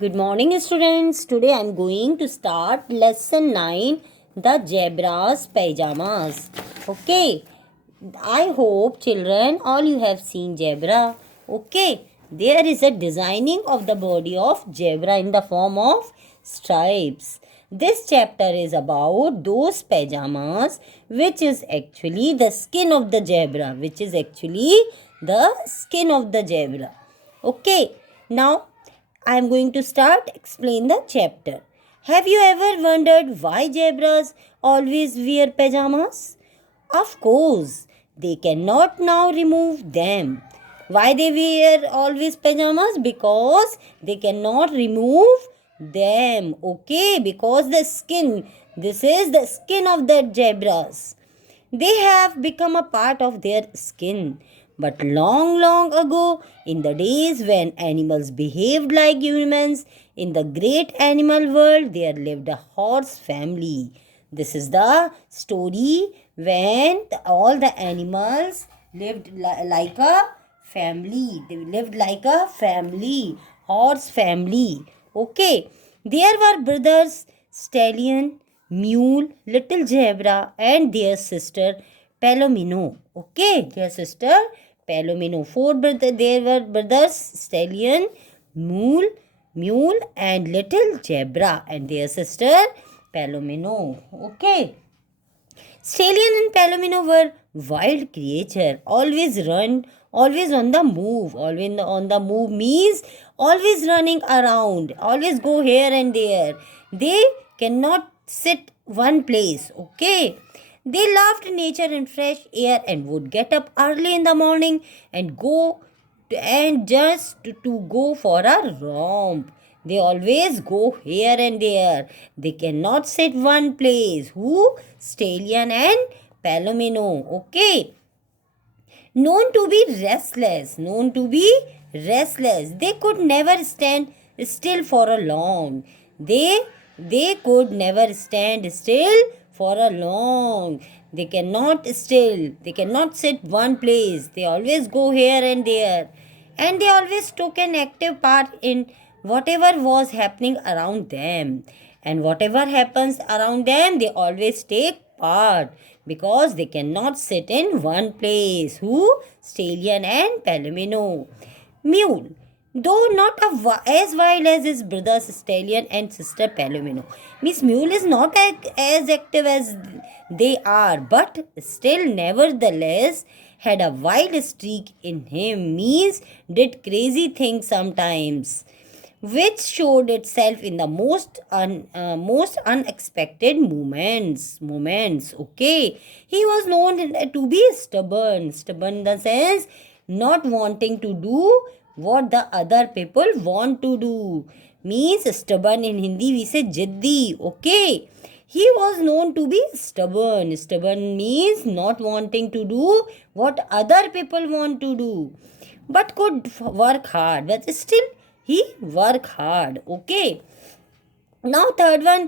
Good morning, students. Today I am going to start lesson 9, the zebra's pajamas. Okay, I hope children all you have seen zebra. Okay, there is a designing of the body of zebra in the form of stripes. This chapter is about those pajamas which is actually the skin of the zebra, Okay, now I am going to start explain the chapter. Have you ever wondered why zebras always wear pajamas? Of course, they cannot now remove them. Why they wear always pajamas? Because they cannot remove them. Okay, because the skin, this is the skin of the zebras. They have become a part of their skin. But long, long ago, in the days when animals behaved like humans, in the great animal world, there lived a horse family. This is the story when all the animals lived like a family. They lived like a family, horse family. Okay, there were brothers, stallion, mule, little zebra, and their sister Palomino. Okay, their sister Palomino. Four brothers. There were brothers stallion, mule, and little zebra, and their sister Palomino. Okay. Stallion and Palomino were wild creature, always run, always on the move. Always on the move means always running around, always go here and there. They cannot sit one place. Okay. They loved nature and fresh air and would get up early in the morning and to go for a romp. They always go here and there. They cannot sit one place. Who? Stallion and Palomino. Okay. Known to be restless. They could never stand still for a long. They could never stand still for a long. They cannot sit one place. They always go here and there. And they always took an active part in whatever was happening around them. And whatever happens around them, they always take part because they cannot sit in one place. Who? Stallion and Palomino. Mule. Though not as wild as his brothers Stallion and sister Palomino. Miss Mule is not as active as they are, but still, nevertheless, had a wild streak in him. Means did crazy things sometimes, which showed itself in the most unexpected moments. Okay, he was known to be stubborn in the sense not wanting to do what the other people want to do. Means stubborn in Hindi we say jiddi. Okay, he was known to be stubborn means not wanting to do what other people want to do, but could work hard, but still he work hard. Okay, now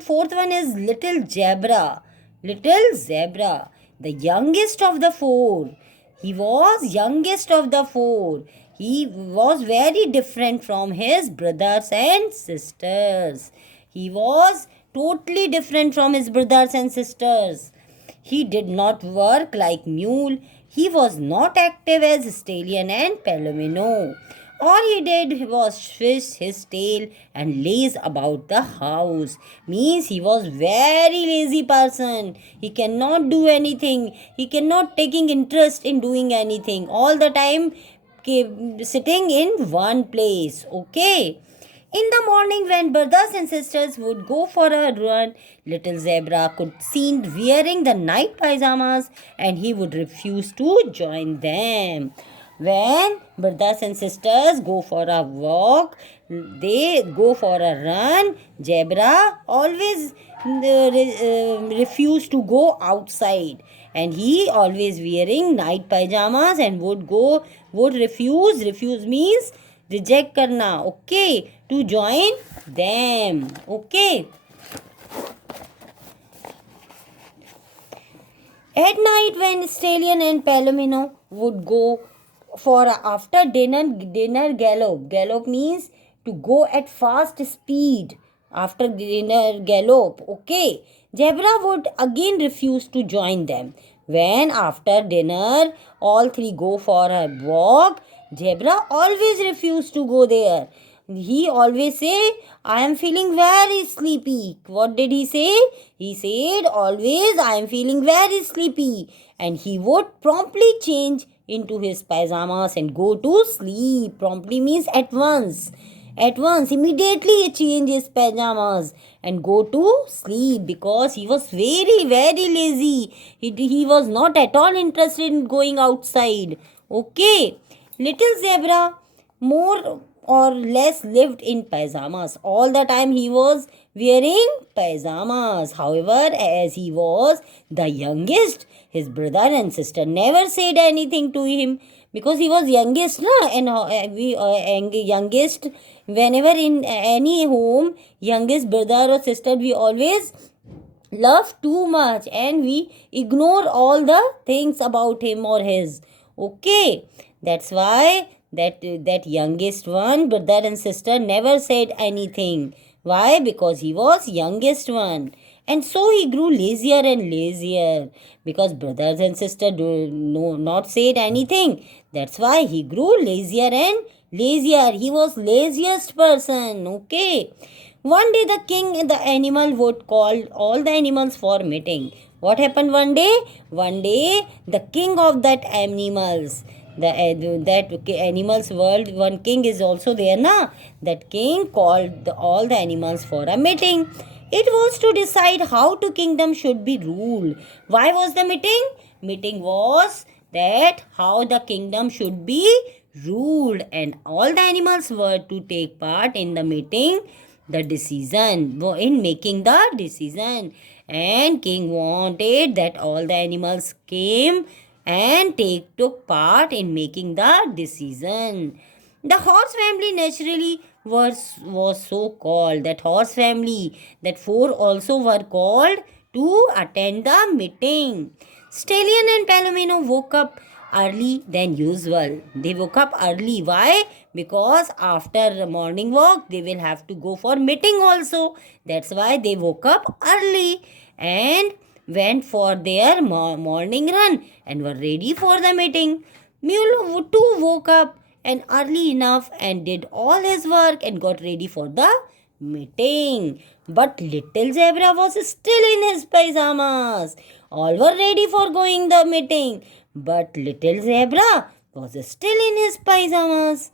fourth one is little zebra, the youngest of the four. He was youngest of the four. He was very different from his brothers and sisters. He was totally different from his brothers and sisters. He did not work like mule. He was not active as stallion and Palomino. All he did was twist his tail and laze about the house. Means he was very lazy person. He cannot do anything. He cannot taking interest in doing anything. All the time sitting in one place. Okay. In the morning, when brothers and sisters would go for a run, little zebra could seen wearing the night pajamas and he would refuse to join them. When brothers and sisters go for a walk, they go for a run, zebra always refuse to go outside, and he always wearing night pajamas and would refuse means reject karna. Okay, to join them. Okay, at night when Stallion and Palomino would go for a after dinner gallop means to go at fast speed after dinner gallop. Okay, Zebra would again refuse to join them. When after dinner all three go for a walk, Zebra always refused to go there. He always say, I am feeling very sleepy. What did he say? He said always, I am feeling very sleepy. And he would promptly change into his pajamas and go to sleep. Promptly means at once. At once, immediately he changed his pajamas and go to sleep because he was very, very lazy. He was not at all interested in going outside. Okay. Little Zebra more or less lived in pajamas. All the time he was wearing pajamas. However, as he was the youngest, his brother and sister never said anything to him because he was youngest, na? And youngest, whenever in any home, youngest brother or sister, we always love too much and we ignore all the things about him or his. Okay, that's why that youngest one, brother and sister, never said anything. Why? Because he was youngest one. And so he grew lazier and lazier because brothers and sisters do no not said anything. That's why he grew lazier and lazier. He was laziest person. Okay. One day the king and the animal would call all the animals for meeting. What happened one day? One day the king of that animals, that animals world, one king is also there, na? That king called all the animals for a meeting. It was to decide how the kingdom should be ruled. Why was the meeting? Meeting was that how the kingdom should be ruled, and all the animals were to take part in the meeting, the decision, in making the decision. And king wanted that all the animals came and took part in making the decision. The horse family naturally was so called. That horse family, that four also were called to attend the meeting. Stallion and Palomino woke up early than usual. They woke up early. Why? Because after morning walk, they will have to go for meeting also. That's why they woke up early and went for their morning run and were ready for the meeting. Mule too woke up and early enough and did all his work and got ready for the meeting. But little Zebra was still in his pajamas. All were ready for going the meeting, but little Zebra was still in his pajamas.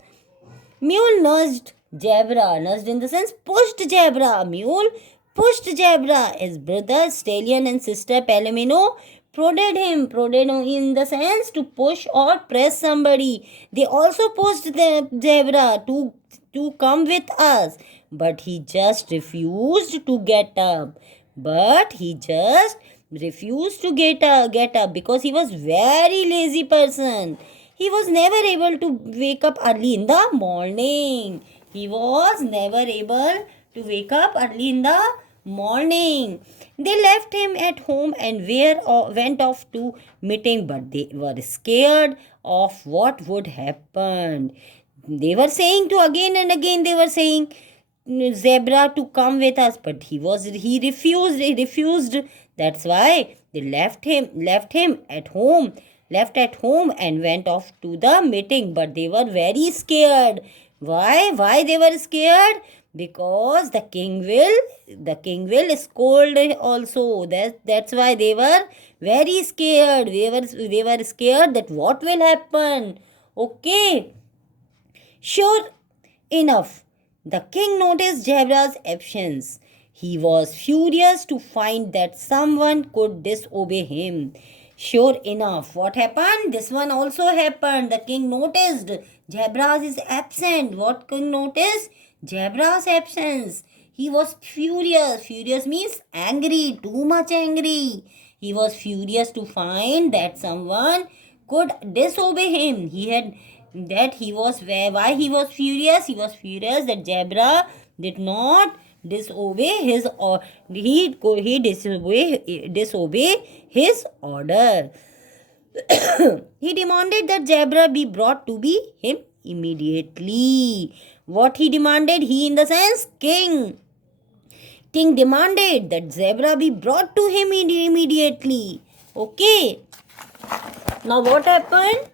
Mule nudged Zebra, nudged in the sense pushed Zebra. Mule pushed Zebra. His brother Stallion and sister Palomino prodded him in the sense to push or press somebody. They also pushed the Zebra to come with us, but he just refused to get up. But he just refused to get up because he was very lazy person. He was never able to wake up early in the morning. He was never able to wake up early in the morning. They left him at home and went off to meeting, but they were scared of what would happen. They were saying to again and again, they were saying Zebra to come with us, but he refused. That's why they left him at home, left at home and went off to the meeting, but they were very scared. Why they were scared? Because the king will scold also. That's why they were very scared. They were scared that what will happen. Okay, sure enough, the king noticed Zebra's absence. He was furious to find that someone could disobey him. Sure enough, what happened? This one also happened. The king noticed Zebra is absent. What king noticed? Zebra's absence. He was furious. Furious means angry, too much angry. He was furious to find that someone could disobey him. Why he was furious? He was furious that Zebra did not disobey his or he disobey his order. He demanded that Zebra be brought to be him immediately. What he demanded? He in the sense king. King demanded that zebra be brought to him immediately. Okay. Now what happened?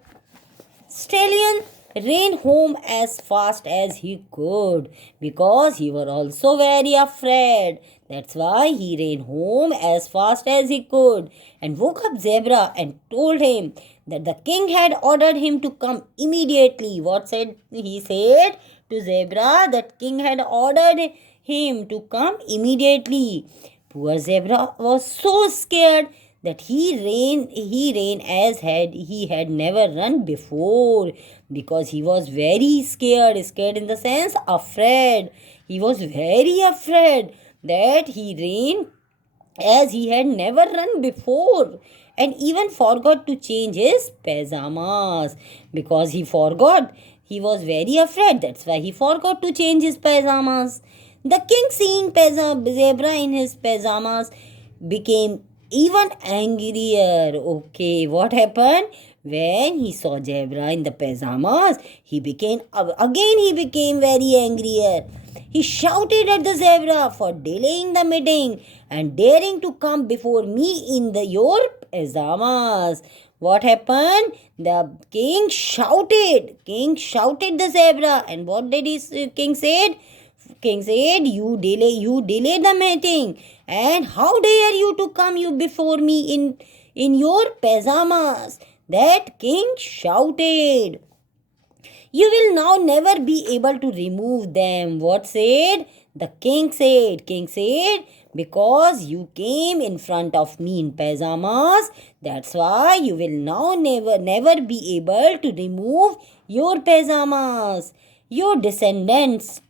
Stallion ran home as fast as he could because he was also very afraid. That's why he ran home as fast as he could and woke up Zebra and told him that the king had ordered him to come immediately. What said he said to Zebra? That king had ordered him to come immediately. Poor Zebra was so scared that he ran as he had never run before because he was very scared in the sense afraid. He was very afraid that he ran as he had never run before and even forgot to change his pajamas because he forgot. He was very afraid. That's why he forgot to change his pajamas. The king, seeing zebra in his pajamas, became even angrier. Okay, what happened? When he saw zebra in the pajamas, he became very angrier. He shouted at the zebra for delaying the meeting and daring to come before me in your pajamas. What happened? The king shouted. King shouted the zebra, and what did king said? King said, you delay the meeting, and how dare you to come you before me in your pajamas? That king shouted. You will now never be able to remove them. What said? The king said. King said, because you came in front of me in pajamas, that's why you will now never be able to remove your pajamas. Your descendants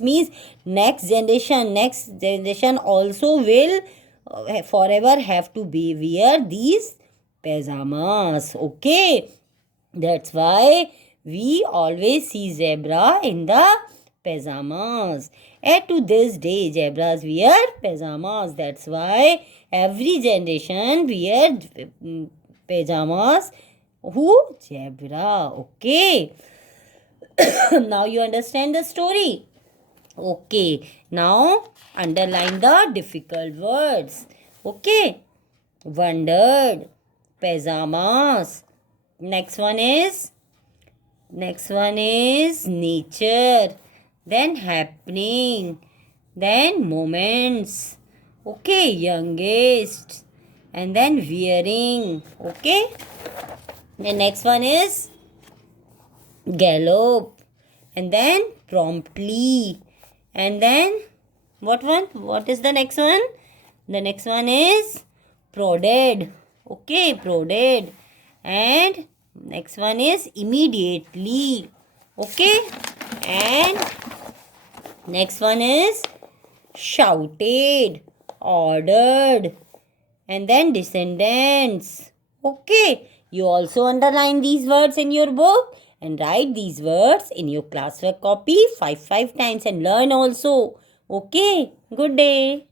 means next generation also will forever have to wear these pajamas. Okay, that's why we always see zebra in the pajamas. And to this day, zebras wear pajamas. That's why every generation wear pajamas. Who? Zebra. Okay. Now you understand the story. Okay. Now underline the difficult words. Okay. Wondered. Pajamas. Next one is nature, then happening, then moments. Okay, youngest, and then wearing. Okay, the next one is gallop, and then promptly, and then what is the next one? The next one is prodded. Okay, prodded, and next one is immediately. Okay, and next one is shouted, ordered, and then descendants. Okay, you also underline these words in your book and write these words in your classwork copy 5 times and learn also. Okay, good day.